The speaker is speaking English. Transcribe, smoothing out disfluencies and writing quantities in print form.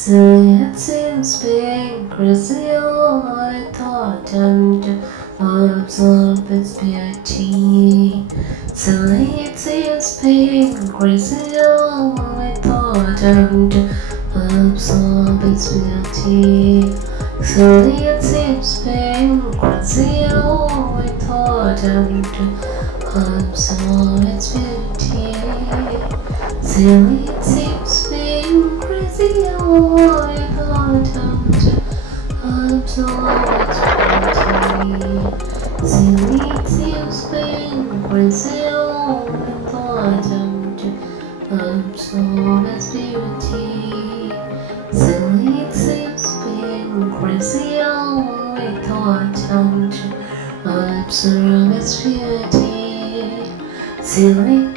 Silly it seems being crazy, all I thought time to absorb its beauty. Silly it seems being crazy, all I thought time to absorb its beauty. Silly it seems being crazy, all I thought time to absorb its beauty. Silly it seems being crazy, oh, I thought time to absorb its beauty. Silly it seems being crazy, oh, I thought time to absorb its beauty. Silly it seems being crazy, oh, I thought time to absorb its beauty. Silly